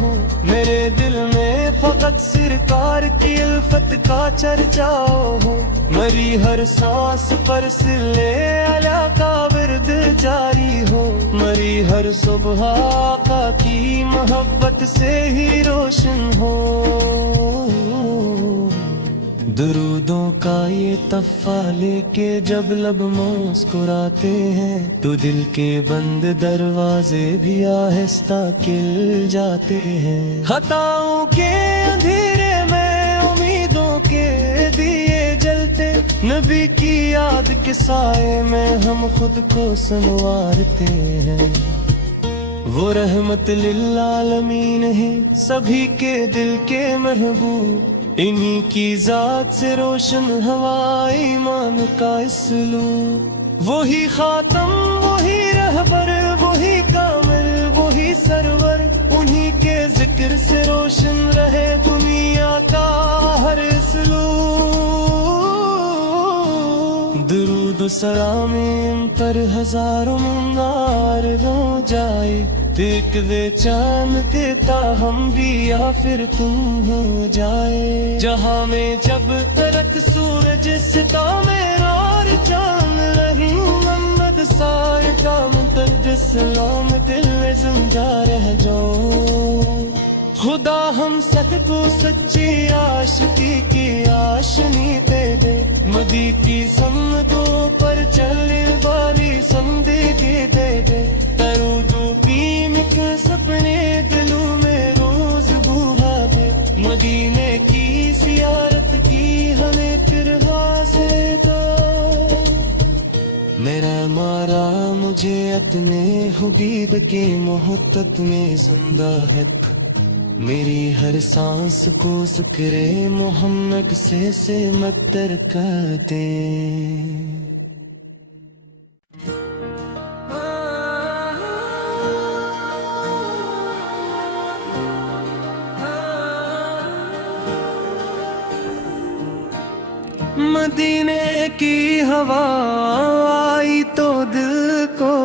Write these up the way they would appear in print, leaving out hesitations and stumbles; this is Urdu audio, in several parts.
ہوں، میرے دل میں فقط سرکار کی الفت کا چرچا ہو، مری ہر سانس پر سلے اعلیٰ کا ورد جاری ہو، مری ہر صبح آقا کی محبت سے ہی روشن ہو۔ درودوں کا یہ تحفہ لے کے جب لب مسکراتے ہیں تو دل کے بند دروازے بھی آہستہ کھل جاتے ہیں۔ خطاؤں کے اندھیرے میں امیدوں کے دیے جلتے، نبی کی یاد کے سائے میں ہم خود کو سنوارتے ہیں۔ وہ رحمت للعالمین ہے، سبھی کے دل کے محبوب، انہی کی ذات سے روشن ہوا ایمان کا اسلوب۔ وہی خاتم، وہی رہبر، وہی کامل، وہی سرور، انہی کے ذکر سے روشن رہے دنیا کا ہر اسلوب۔ درود و سلام ان پر ہزاروں منگار رو جائے، دیکھ دے چاند دیتا ہم بھی یا پھر تم ہو جائے۔ جہاں میں جب تلک سورج ستارے اور چاند رہی، محمد سائے کا مقدس سلام دل میں زندہ رہ جاؤ۔ خدا ہم سب کو سچی عاشقی کی آشنی دے دے، مدی کی سمتوں پر چلنے والی زندگی دے دے، درودوں کی مکس اپنے دلوں میں روز بوہا دے، مدینے کی زیارت کی ہمیں پھر حاصل دے۔ میرا مارا مجھے اپنے حبیب کی محبت میں زندہ ہے، میری ہر سانس کو ذکر محمد سے متر کر دے۔ مدینے کی ہوا آئی تو دل کو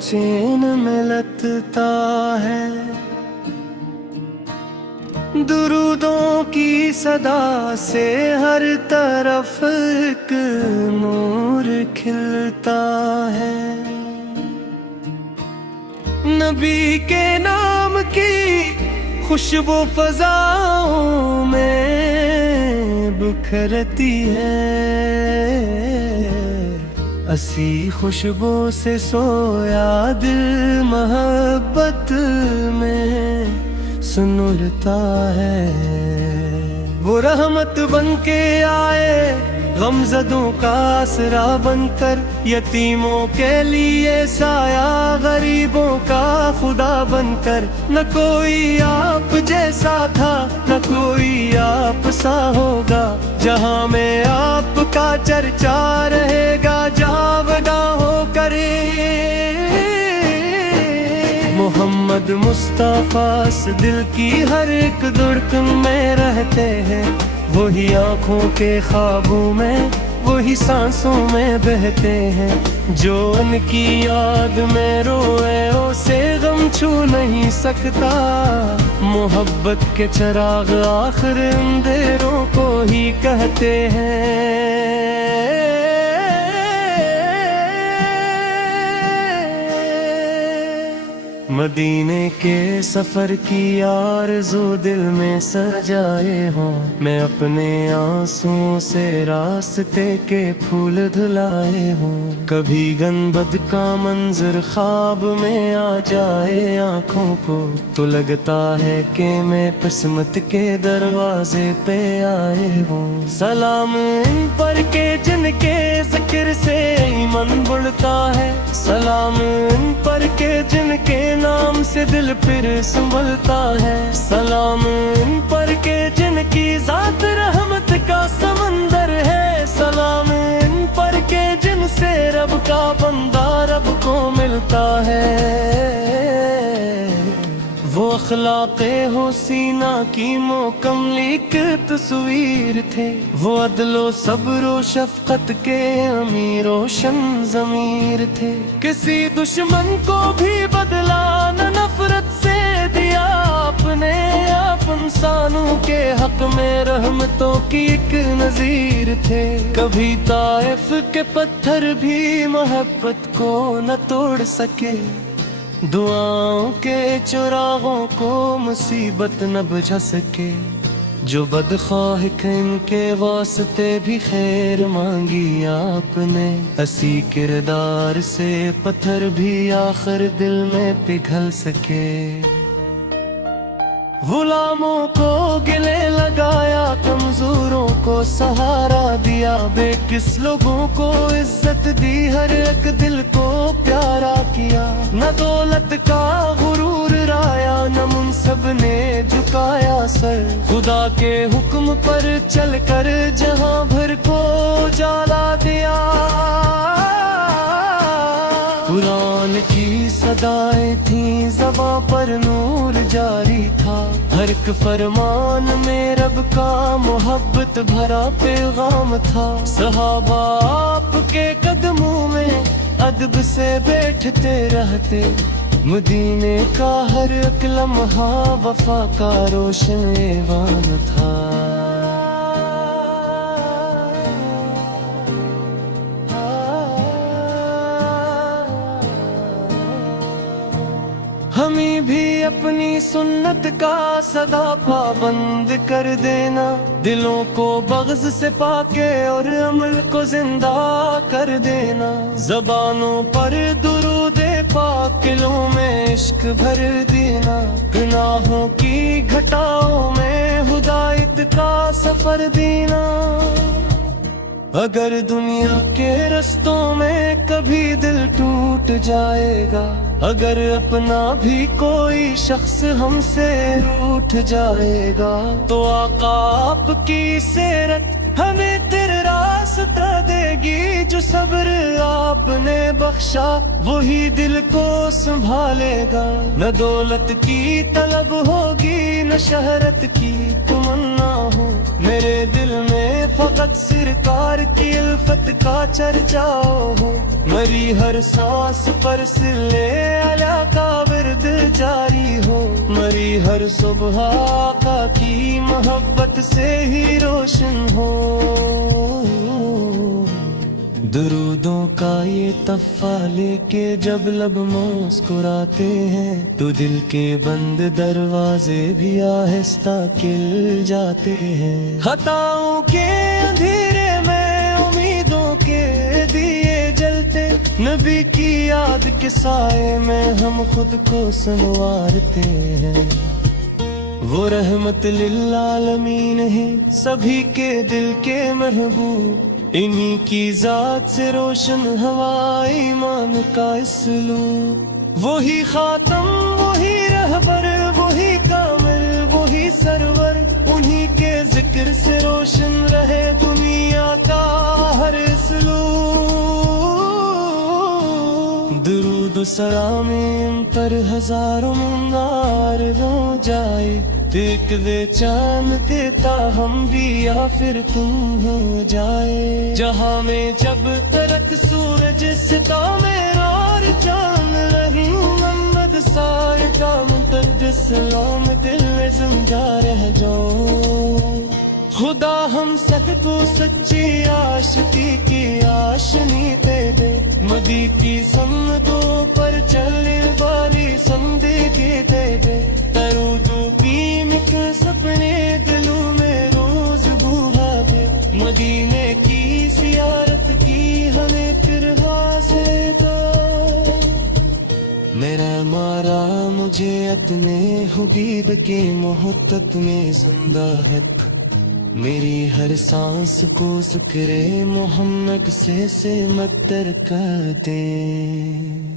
چین میں لگتا ہے، درودوں کی صدا سے ہر طرف ایک نور کھلتا ہے، نبی کے نام کی خوشبو فضاؤں میں بکھرتی ہے، اسی خوشبو سے سویا دل محبت میں سنورتا ہے۔ وہ رحمت بن کے آئے غمزدوں کا آسرا بن کر، یتیموں کے لیے سایہ غریبوں کا خدا بن کر، نہ کوئی آپ جیسا تھا نہ کوئی آپ سا ہوگا، جہاں میں آپ کا چرچا رہے گا جاوداں ہو کر۔ محمد مصطفیٰ سے دل کی ہر ایک دھڑکن میں رہتے ہیں، وہی آنکھوں کے خوابوں میں وہی سانسوں میں بہتے ہیں، جو ان کی یاد میں روئے اسے غم چھو نہیں سکتا، محبت کے چراغ آخر اندھیروں کو ہی کہتے ہیں۔ مدینے کے سفر کی آرزو دل میں سجائے ہوں، میں اپنے آنسوں سے راستے کے پھول دھلائے ہوں، کبھی گنبد کا منظر خواب میں آ جائے آنکھوں کو تو لگتا ہے کہ میں قسمت کے دروازے پہ آئے ہوں۔ سلام ان پر کے جن کے ذکر سے ایمان بڑھتا ہے، سلام ان پر کے جن کے نام سے دل پھر سنبھلتا ہے، سلام ان پر کے جن کی ذات رحمت کا سمندر ہے، سلام ان پر کے جن سے رب کا بندہ رب کو ملتا ہے۔ وہ اخلاق حسینہ کی مکمل ایک تصویر تھے، وہ عدل و صبر و شفقت کے امیر روشن ضمیر تھے، کسی دشمن کو بھی بدلا نہ نفرت سے دیا آپ نے، آپ انسانوں کے حق میں رحمتوں کی ایک نظیر تھے۔ کبھی طائف کے پتھر بھی محبت کو نہ توڑ سکے، دعاؤں کے چراغوں کو مصیبت نہ بجھا سکے۔ جو بدخواہ ان کے واسطے بھی خیر مانگی آپ نے، اسی کردار سے پتھر بھی آخر دل میں پگھل سکے۔ غلاموں کو گلے لگایا، کمزوروں کو سہارا دیا، بے کس لوگوں کو عزت دی، ہر ایک دل کو پیارا کیا۔ نہ دولت کا غرور رایا، نہ منصب نے جھکایا سر، خدا کے حکم پر چل کر جہاں بھر کو جلا دیا۔ قرآن کی صدائیں تھیں زباں پر، نور جاری تھا، ہر ایک فرمان میں رب کا محبت بھرا پیغام تھا۔ صحابہ آپ کے قدموں میں ادب سے بیٹھتے رہتے، مدینے کا ہر ایک لمحہ وفا کا روشن ایوان تھا۔ ہمیں بھی اپنی سنت کا صدا پابند کر دینا، دلوں کو بغض سے پاکے اور عمل کو زندہ کر دینا۔ زبانوں پر درود پاک، دلوں میں عشق بھر دینا، گناہوں کی گھٹاؤں میں ہدایت کا سفر دینا۔ اگر دنیا کے رستوں میں کبھی دل ٹوٹ جائے گا، اگر اپنا بھی کوئی شخص ہم سے روٹھ جائے گا، تو آقا آپ کی سیرت ہمیں تیرے راستہ دے گی۔ جو صبر آپ نے بخشا وہی دل کو سنبھالے گا۔ نہ دولت کی طلب ہوگی، نہ شہرت کی تمنا ہو، میرے دل میں فقط سرکار کی الفت کا چرچا ہو۔ مری ہر سانس پر صلے علی کا ورد جاری ہو، مری ہر صبح آقا کی محبت سے ہی روشن ہو۔ درودوں کا یہ تحفہ لے کے جب لب مسکراتے ہیں، تو دل کے بند دروازے بھی آہستہ کھل جاتے ہیں۔ خطاؤں کے اندھیرے میں امیدوں کے دیے جلتے، نبی کی یاد کے سائے میں ہم خود کو سنوارتے ہیں۔ وہ رحمت للعالمین ہیں، سبھی کے دل کے محبوب، انہی کی ذات سے روشن ہوا ایمان کا اسلوب۔ وہی خاتم، وہی رہبر، وہی کامل، وہی سرور، انہی کے ذکر سے روشن رہے دنیا کا ہر اسلوب۔ درود و سلام ان پر ہزاروں منار رو جائے، دیکھ دے چاند دیتا ہم بھی یا پھر تم ہو جائے۔ جہاں میں جب تلک سورج ستارے اور چاند رہی، محمد سائے کا منتظر سلام دل میں سمجھا رہ جاؤ۔ خدا ہم سب کو سچی عاشقی کی آشنی دے دے، مدی کی سمتوں پر چلنے والی زندگی دے دے۔ درودوں کی مکس اپنے دلوں میں روز بوہا دے، مدینے کی زیارت کی ہمیں پھر حاصل دو۔ میرا مارا مجھے اپنے حبیب کی محبت میں زندہ ہے، میری ہر سانس کو ذکر محمد سے متر کر دے۔